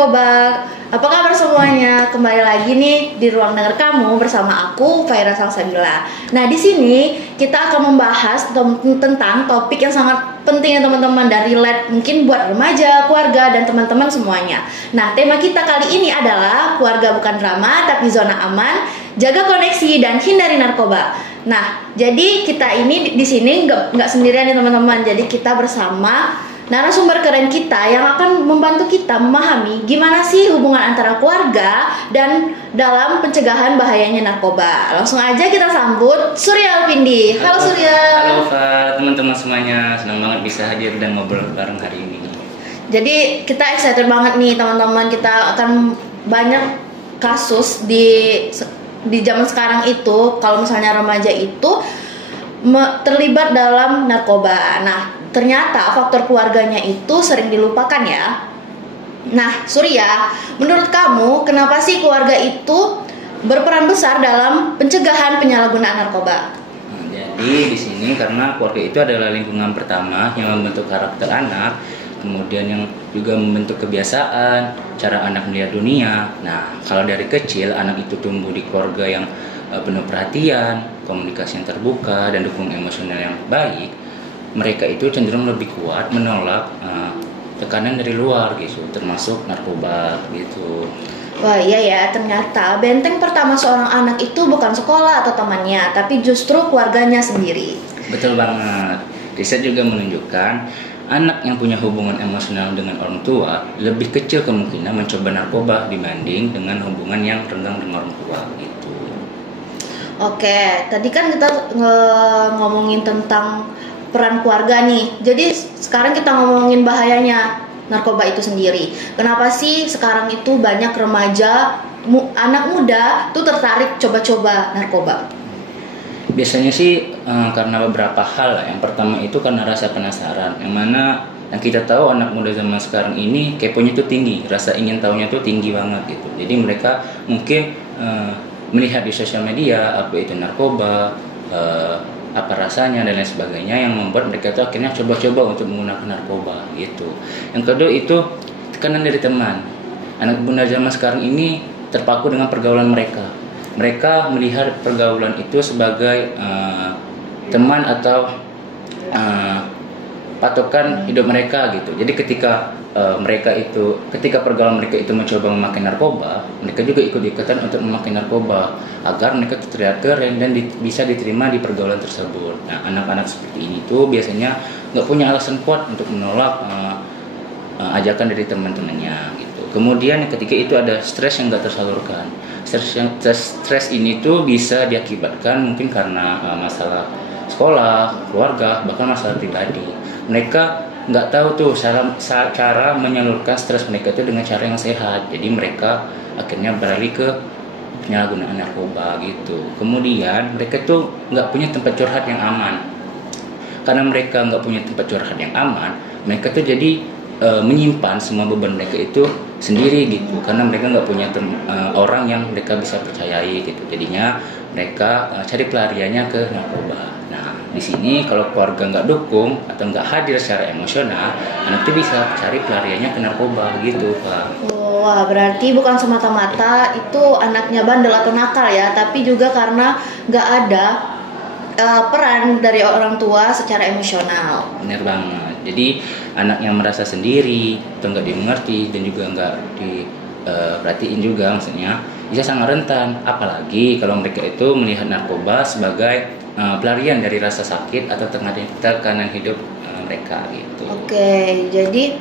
Narkoba. Apa kabar semuanya? Kembali lagi nih di ruang dengar kamu bersama aku Faira Salsabila. Nah, di sini kita akan membahas tentang topik yang sangat penting ya teman-teman, dan relate mungkin buat remaja, keluarga, dan teman-teman semuanya. Nah, tema kita kali ini adalah keluarga bukan drama tapi zona aman, jaga koneksi dan hindari narkoba. Nah, jadi kita ini di sini nggak sendirian nih teman-teman. Jadi kita bersama narasumber keren kita yang akan membantu kita memahami gimana sih hubungan antara keluarga dan dalam pencegahan bahayanya narkoba. Langsung aja kita sambut Surya Alvindi. Halo Surya. Halo Far, teman-teman semuanya. Senang banget bisa hadir dan ngobrol bareng hari ini. Jadi kita excited banget nih teman-teman. Kita akan banyak kasus di zaman sekarang itu, kalau misalnya remaja itu terlibat dalam narkoba. Nah, ternyata faktor keluarganya itu sering dilupakan ya. Nah, Surya, menurut kamu kenapa sih keluarga itu berperan besar dalam pencegahan penyalahgunaan narkoba? Jadi di sini karena keluarga itu adalah lingkungan pertama yang membentuk karakter anak, kemudian yang juga membentuk kebiasaan, cara anak melihat dunia. Nah, kalau dari kecil anak itu tumbuh di keluarga yang penuh perhatian, komunikasi yang terbuka, dan dukungan emosional yang baik, mereka itu cenderung lebih kuat menolak tekanan dari luar gitu, termasuk narkoba gitu. Wah, iya ya, ternyata benteng pertama seorang anak itu bukan sekolah atau temannya, tapi justru keluarganya sendiri. Betul banget. Riset juga menunjukkan anak yang punya hubungan emosional dengan orang tua lebih kecil kemungkinan mencoba narkoba dibanding dengan hubungan yang renggang dengan orang tua gitu. Oke, tadi kan kita ngomongin tentang peran keluarga nih. Jadi sekarang kita ngomongin bahayanya narkoba itu sendiri. Kenapa sih sekarang itu banyak remaja, anak muda tuh tertarik coba-coba narkoba? Biasanya sih karena beberapa hal. Yang pertama itu karena rasa penasaran. Yang mana yang kita tahu anak muda zaman sekarang ini keponya tuh tinggi, rasa ingin tahunya tuh tinggi banget gitu. Jadi mereka mungkin melihat di sosial media apa itu narkoba, apa rasanya dan lain sebagainya, yang membuat mereka tuh akhirnya coba-coba untuk menggunakan narkoba gitu. Yang kedua itu tekanan dari teman. Anak muda zaman sekarang ini terpaku dengan pergaulan mereka. Mereka melihat pergaulan itu sebagai teman atau patokan hidup mereka gitu. Jadi ketika ketika pergaulan mereka itu mencoba memakai narkoba, mereka juga ikut-ikutan untuk memakai narkoba agar mereka terlihat keren dan bisa diterima di pergaulan tersebut. Nah, anak-anak seperti ini tuh biasanya nggak punya alasan kuat untuk menolak ajakan dari teman-temannya gitu. Kemudian yang ketiga itu ada stres yang nggak tersalurkan. Stres ini tuh bisa diakibatkan mungkin karena masalah sekolah, keluarga, bahkan masalah pribadi. Mereka nggak tahu tuh cara menyalurkan stres mereka itu dengan cara yang sehat. Jadi mereka akhirnya beralih ke penyalahgunaan narkoba gitu. Kemudian mereka tuh nggak punya tempat curhat yang aman. Karena mereka nggak punya tempat curhat yang aman, mereka tuh jadi menyimpan semua beban mereka itu sendiri gitu. Karena mereka nggak punya orang yang mereka bisa percayai gitu. Jadinya mereka cari pelariannya ke narkoba. Nah, di sini kalau keluarga nggak dukung atau nggak hadir secara emosional, anak itu bisa cari pelariannya ke narkoba gitu, Pak. Wah, berarti bukan semata-mata itu anaknya bandel atau nakal ya, tapi juga karena nggak ada peran dari orang tua secara emosional. Bener banget. Jadi anak yang merasa sendiri atau nggak dimengerti dan juga nggak diperhatiin juga, maksudnya bisa sangat rentan. Apalagi kalau mereka itu melihat narkoba sebagai pelarian dari rasa sakit atau tekanan hidup mereka gitu. Oke, jadi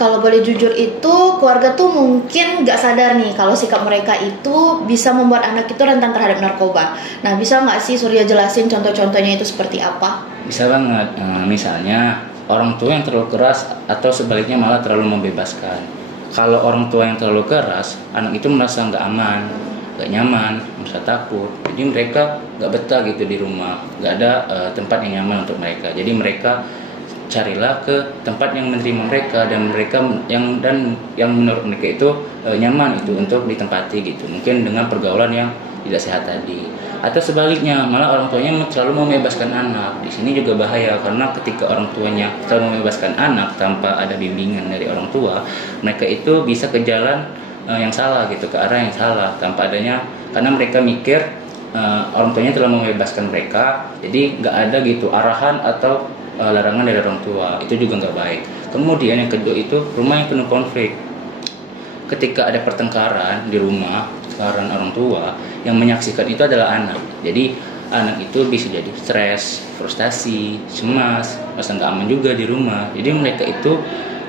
kalau boleh jujur itu keluarga tuh mungkin nggak sadar nih kalau sikap mereka itu bisa membuat anak itu rentan terhadap narkoba. Nah, bisa nggak sih Surya jelasin contoh-contohnya itu seperti apa? Bisa banget. Misalnya orang tua yang terlalu keras atau sebaliknya malah terlalu membebaskan. Kalau orang tua yang terlalu keras, anak itu merasa nggak aman, nggak nyaman, merasa takut. Jadi mereka nggak betah gitu di rumah, nggak ada tempat yang nyaman untuk mereka. Jadi mereka carilah ke tempat yang menerima mereka dan yang menurut mereka itu nyaman itu untuk ditempati gitu. Mungkin dengan pergaulan yang tidak sehat tadi. Atau sebaliknya, malah orang tuanya selalu membebaskan anak. Di sini juga bahaya, karena ketika orang tuanya selalu membebaskan anak tanpa ada bimbingan dari orang tua, mereka itu bisa ke jalan yang salah gitu, ke arah yang salah tanpa adanya, karena mereka mikir orang tuanya telah membebaskan mereka, jadi nggak ada gitu arahan atau larangan dari orang tua. Itu juga nggak baik. Kemudian yang kedua itu rumah yang penuh konflik. Ketika ada pertengkaran di rumah, pertengkaran orang tua, yang menyaksikan itu adalah anak. Jadi anak itu bisa jadi stres, frustasi, cemas, merasa nggak aman juga di rumah. Jadi mereka itu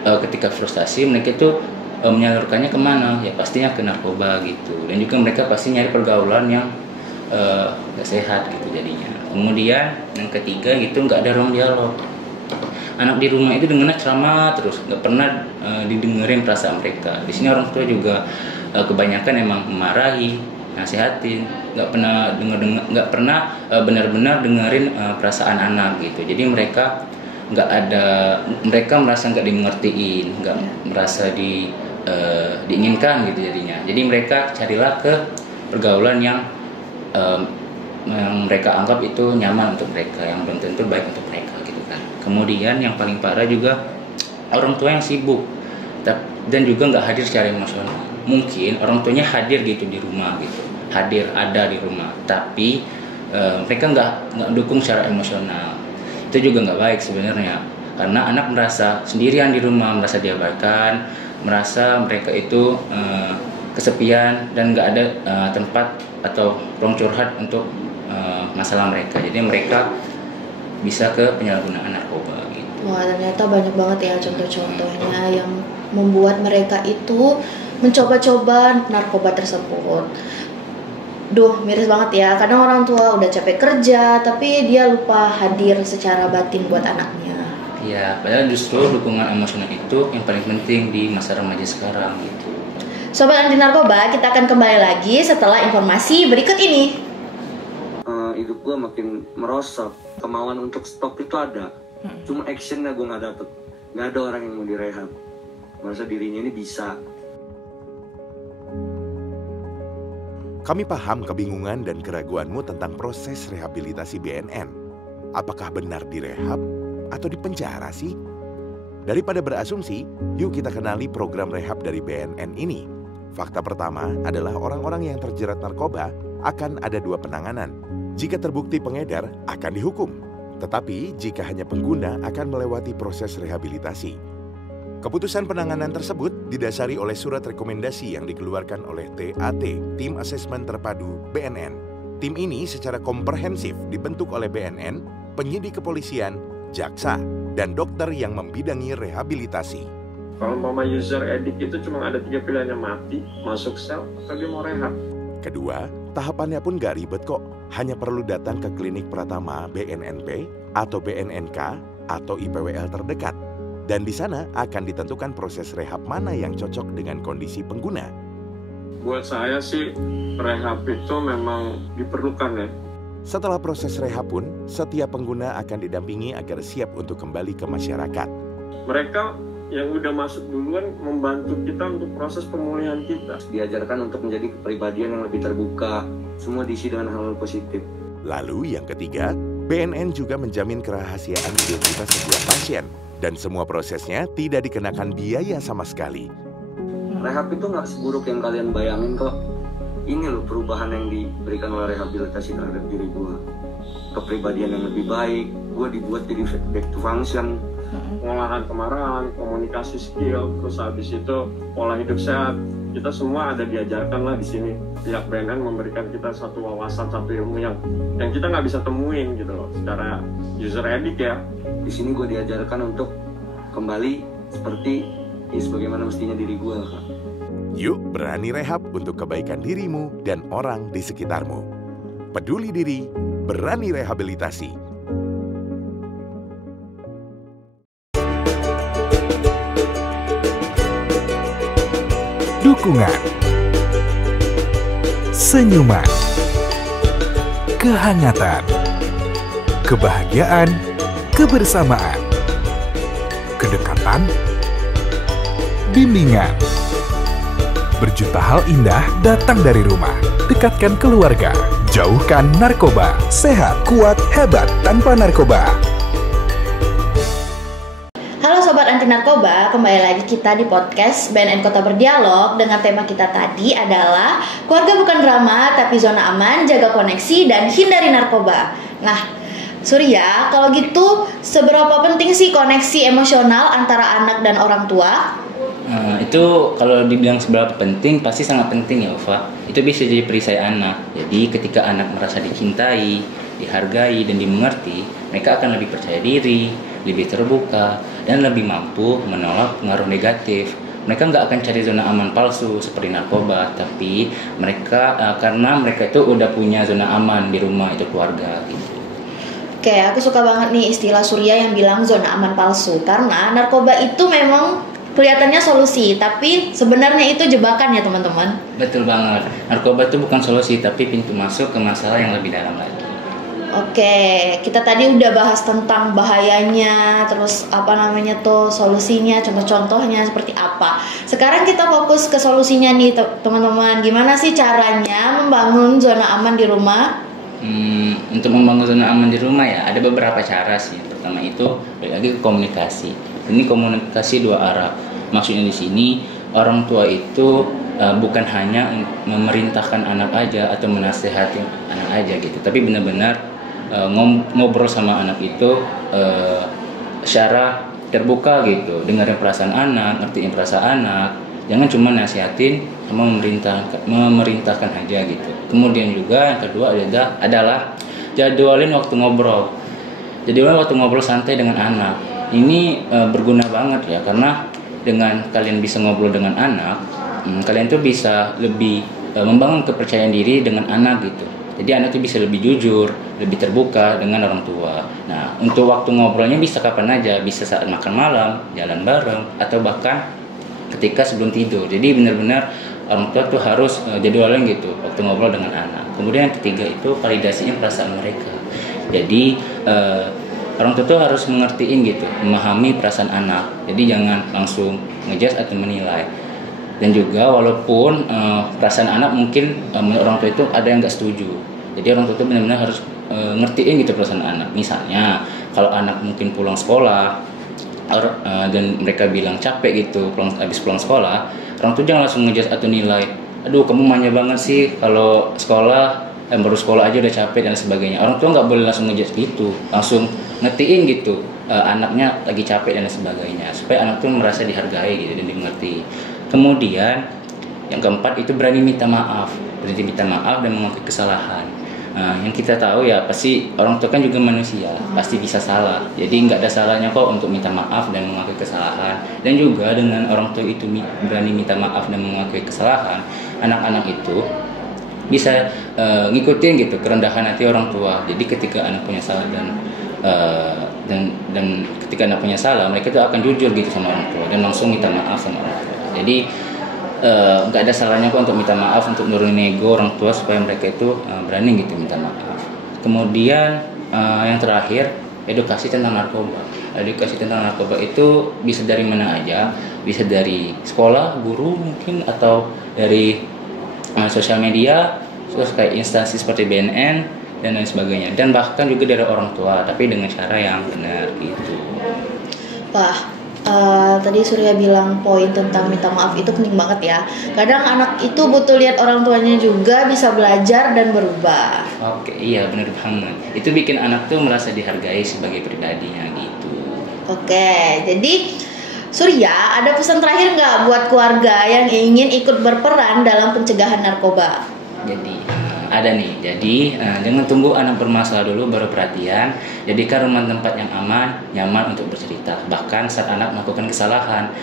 ketika frustasi, mereka itu menyalurkannya kemana? Ya pastinya ke narkoba gitu. Dan juga mereka pasti nyari pergaulan yang nggak sehat gitu jadinya. Kemudian yang ketiga gitu, nggak ada ruang dialog. Anak di rumah itu dengarnya ceramah terus, nggak pernah didengerin perasaan mereka. Di sini orang tua juga kebanyakan emang memarahi, nasihatin, nggak pernah benar-benar dengerin perasaan anak gitu. Jadi mereka merasa nggak dimengertiin, nggak merasa diinginkan gitu jadinya. Jadi mereka carilah ke pergaulan yang mereka anggap itu nyaman untuk mereka, yang belum tentu baik untuk mereka gitu kan. Kemudian yang paling parah juga orang tua yang sibuk dan juga nggak hadir secara emosional. Mungkin orang tuanya hadir gitu di rumah gitu, ada di rumah, tapi mereka nggak dukung secara emosional. Itu juga nggak baik sebenarnya, karena anak merasa sendirian di rumah, merasa diabaikan, merasa mereka itu kesepian dan nggak ada tempat atau ruang curhat untuk masalah mereka. Jadi mereka bisa ke penyalahgunaan narkoba gitu. Wah, ternyata banyak banget ya contoh-contohnya yang membuat mereka itu mencoba-coba narkoba tersebut. Duh, miris banget ya. Kadang orang tua udah capek kerja, tapi dia lupa hadir secara batin buat anaknya. Iya, padahal justru dukungan emosional itu yang paling penting di masa remaja sekarang gitu. Sobat Anti Narkoba, kita akan kembali lagi setelah informasi berikut ini. Hidup gue makin merosot, kemauan untuk stop itu ada, cuma actionnya gue nggak dapet. Nggak ada orang yang mau direhab, merasa dirinya ini bisa. Kami paham kebingungan dan keraguanmu tentang proses rehabilitasi BNN. Apakah benar direhab atau dipenjara sih? Daripada berasumsi, yuk kita kenali program rehab dari BNN ini. Fakta pertama adalah orang-orang yang terjerat narkoba akan ada dua penanganan. Jika terbukti pengedar, akan dihukum. Tetapi jika hanya pengguna, akan melewati proses rehabilitasi. Keputusan penanganan tersebut didasari oleh surat rekomendasi yang dikeluarkan oleh TAT, Tim Asesmen Terpadu BNN. Tim ini secara komprehensif dibentuk oleh BNN, penyidik kepolisian, jaksa, dan dokter yang membidangi rehabilitasi. Kalau mama user addict itu cuma ada 3 pilihannya, mati, masuk sel, atau dia mau rehab. Kedua, tahapannya pun gak ribet kok. Hanya perlu datang ke klinik Pratama BNNP atau BNNK atau IPWL terdekat. Dan di sana akan ditentukan proses rehab mana yang cocok dengan kondisi pengguna. Buat saya sih, rehab itu memang diperlukan ya. Setelah proses rehab pun, setiap pengguna akan didampingi agar siap untuk kembali ke masyarakat. Mereka yang udah masuk duluan membantu kita untuk proses pemulihan kita. Diajarkan untuk menjadi kepribadian yang lebih terbuka, semua diisi dengan hal-hal positif. Lalu yang ketiga, BNN juga menjamin kerahasiaan identitas setiap pasien. Dan semua prosesnya tidak dikenakan biaya sama sekali. Rehab itu nggak seburuk yang kalian bayangin kok. Ini loh perubahan yang diberikan oleh rehabilitasi terhadap diri gue. Kepribadian yang lebih baik, gue dibuat jadi back to function. Pengolahan kemarahan, komunikasi skill, terus habis itu pola hidup sehat. Kita semua ada diajarkan lah di sini. Pihak BNN memberikan kita satu wawasan, satu ilmu yang kita nggak bisa temuin gitu loh. Secara user addict ya. Di sini gue diajarkan untuk kembali seperti sebagaimana mestinya diri gue. Yuk berani rehab untuk kebaikan dirimu dan orang di sekitarmu. Peduli diri, berani rehabilitasi. Dukungan, senyuman, kehangatan, kebahagiaan, kebersamaan, kedekatan, bimbingan, Berjuta hal indah datang dari rumah. Dekatkan keluarga. Jauhkan narkoba. Sehat, kuat, hebat tanpa narkoba. Halo Sobat Anti Narkoba, kembali lagi kita di podcast BNN Kota Berdialog. Dengan tema kita tadi adalah keluarga bukan drama, tapi zona aman, jaga koneksi, dan hindari narkoba. Nah, Surya, kalau gitu seberapa penting sih koneksi emosional antara anak dan orang tua? Itu kalau dibilang seberapa penting, pasti sangat penting ya Ufa. Itu bisa jadi perisai anak. Jadi ketika anak merasa dicintai, dihargai, dan dimengerti, mereka akan lebih percaya diri, lebih terbuka, dan lebih mampu menolak pengaruh negatif. Mereka nggak akan cari zona aman palsu seperti narkoba, tapi mereka karena mereka itu udah punya zona aman di rumah, itu keluarga gitu. Oke, aku suka banget nih istilah Surya yang bilang zona aman palsu. Karena narkoba itu memang kelihatannya solusi, tapi sebenarnya itu jebakan ya teman-teman. Betul banget, narkoba itu bukan solusi, tapi pintu masuk ke masalah yang lebih dalam lagi. Oke, kita tadi udah bahas tentang bahayanya, terus solusinya, contoh-contohnya seperti apa. Sekarang kita fokus ke solusinya nih teman-teman. Gimana sih caranya membangun zona aman di rumah? Untuk membangun zona aman di rumah ya, ada beberapa cara sih. Pertama itu balik lagi ke komunikasi. Ini komunikasi dua arah. Maksudnya di sini orang tua itu bukan hanya memerintahkan anak aja atau menasehati anak aja gitu, tapi benar-benar ngobrol sama anak itu secara terbuka gitu, dengerin perasaan anak, ngertiin perasaan anak, jangan cuma nasihatin sama memerintahkan aja gitu. Kemudian juga yang kedua adalah jadwalin waktu ngobrol. Jadwalin waktu ngobrol santai dengan anak. Ini berguna banget ya, karena dengan kalian bisa ngobrol dengan anak, kalian tuh bisa lebih membangun kepercayaan diri dengan anak gitu. Jadi anak tuh bisa lebih jujur, lebih terbuka dengan orang tua. Nah, untuk waktu ngobrolnya bisa kapan aja, bisa saat makan malam, jalan bareng, atau bahkan ketika sebelum tidur. Jadi benar-benar orang tua tuh harus jadwalin gitu waktu ngobrol dengan anak. Kemudian yang ketiga itu validasiin perasaan mereka. Jadi orang tua tuh harus mengertiin gitu, memahami perasaan anak. Jadi jangan langsung ngejudge atau menilai. Dan juga walaupun perasaan anak mungkin menurut orang tua itu ada yang nggak setuju. Jadi orang tua itu benar-benar harus ngertiin gitu perasaan anak. Misalnya kalau anak mungkin pulang sekolah dan mereka bilang capek gitu habis pulang sekolah, orang tua jangan langsung ngejudge atau nilai. Aduh, kamu manja banget sih kalau sekolah, baru sekolah aja udah capek dan sebagainya. Orang tua nggak boleh langsung ngejudge gitu, langsung ngertiin gitu anaknya lagi capek dan sebagainya, supaya anak tuh merasa dihargai gitu dan dimengerti. Kemudian yang keempat itu berani minta maaf dan mengakui kesalahan. Yang kita tahu ya pasti orang tua kan juga manusia, pasti bisa salah. Jadi nggak ada salahnya kok untuk minta maaf dan mengakui kesalahan. Dan juga dengan orang tua itu berani minta maaf dan mengakui kesalahan, anak-anak itu bisa ngikutin gitu kerendahan hati orang tua. Jadi ketika anak punya salah dan ketika anak punya salah, mereka tuh akan jujur gitu sama orang tua dan langsung minta maaf sama orang tua. Jadi nggak ada salahnya kok untuk minta maaf, untuk nurunin ego orang tua supaya mereka itu berani gitu minta maaf. Kemudian yang terakhir, edukasi tentang narkoba. Edukasi tentang narkoba itu bisa dari mana aja, bisa dari sekolah, guru mungkin, atau dari sosial media, terus kayak instansi seperti BNN dan lain sebagainya, dan bahkan juga dari orang tua, tapi dengan cara yang benar gitu. Wah, tadi Surya bilang poin tentang minta maaf itu penting banget ya. Kadang anak itu butuh lihat orang tuanya juga bisa belajar dan berubah. Oke, iya benar banget. Itu bikin anak tuh merasa dihargai sebagai pribadinya gitu. Oke, jadi Surya, ada pesan terakhir nggak buat keluarga yang ingin ikut berperan dalam pencegahan narkoba? Jadi ada nih. Jadi jangan tunggu anak bermasalah dulu baru perhatian. Jadikan rumah tempat yang aman, nyaman untuk bercerita. Bahkan saat anak melakukan kesalahan.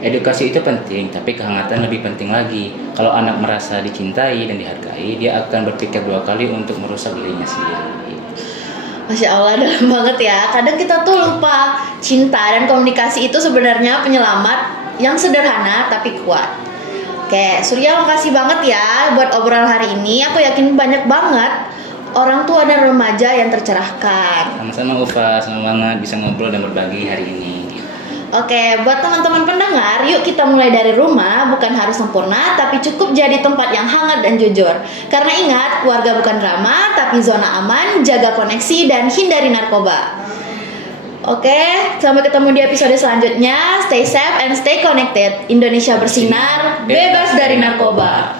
Edukasi itu penting, tapi kehangatan lebih penting lagi. Kalau anak merasa dicintai dan dihargai, dia akan berpikir 2 kali untuk merusak dirinya sendiri. Masya Allah, dalam banget ya. Kadang kita tuh lupa cinta dan komunikasi itu sebenarnya penyelamat yang sederhana tapi kuat. Oke, Surya makasih banget ya buat obrolan hari ini. Aku yakin banyak banget orang tua dan remaja yang tercerahkan. Sama-sama Ufa, senang banget bisa ngobrol dan berbagi hari ini. Oke, buat teman-teman pendengar, yuk kita mulai dari rumah, bukan harus sempurna, tapi cukup jadi tempat yang hangat dan jujur. Karena ingat, keluarga bukan drama, tapi zona aman, jaga koneksi, dan hindari narkoba. Oke, sampai ketemu di episode selanjutnya. Stay safe and stay connected. Indonesia bersinar, bebas dari narkoba.